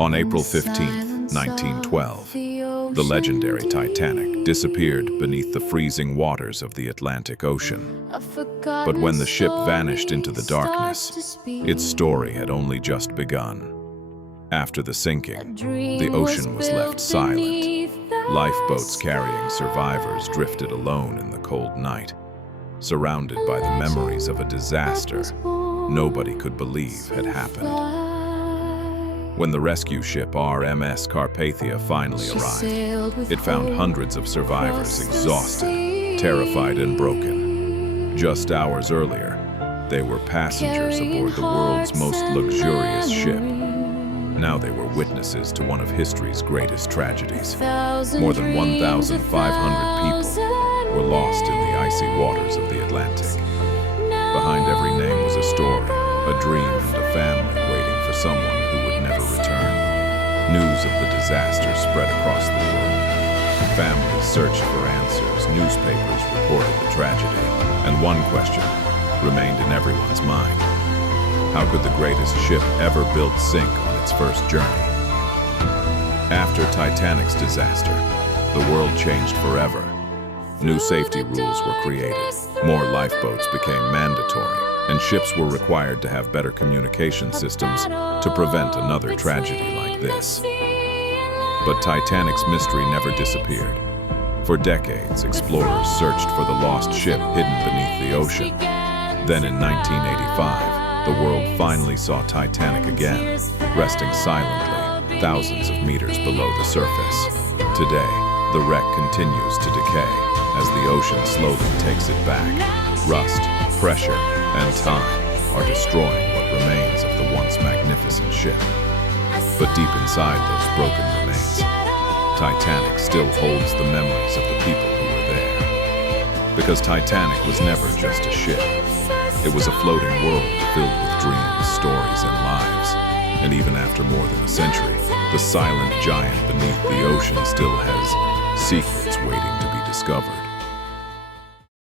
On April 15, 1912, the legendary Titanic disappeared beneath the freezing waters of the Atlantic Ocean. But when the ship vanished into the darkness, its story had only just begun. After the sinking, the ocean was left silent. Lifeboats carrying survivors drifted alone in the cold night, surrounded by the memories of a disaster nobody could believe had happened. When the rescue ship RMS Carpathia finally arrived, it found hundreds of survivors exhausted, terrified, and broken. Just hours earlier, they were passengers aboard the world's most luxurious ship. Now they were witnesses to one of history's greatest tragedies. More than 1,500 people were lost in the icy waters of the Atlantic. Behind every name was a story, a dream, and a family waiting for someone who would never return. News of the disaster spread across the world. Families searched for answers, newspapers reported the tragedy, and one question remained in everyone's mind. How could the greatest ship ever built sink on its first journey? After Titanic's disaster, the world changed forever. New safety rules were created, more lifeboats became mandatory, and ships were required to have better communication systems to prevent another tragedy like this. But Titanic's mystery never disappeared. For decades, explorers searched for the lost ship hidden beneath the ocean. Then in 1985, the world finally saw Titanic again, resting silently, thousands of meters below the surface. Today, the wreck continues to decay as the ocean slowly takes it back. Rust, pressure, and time are destroying what remains of the once magnificent ship. But deep inside those broken remains, Titanic still holds the memories of the people who were there. Because Titanic was never just a ship. It was a floating world filled with dreams, stories, and lives. And even after more than a century, the silent giant beneath the ocean still has secrets waiting to be discovered.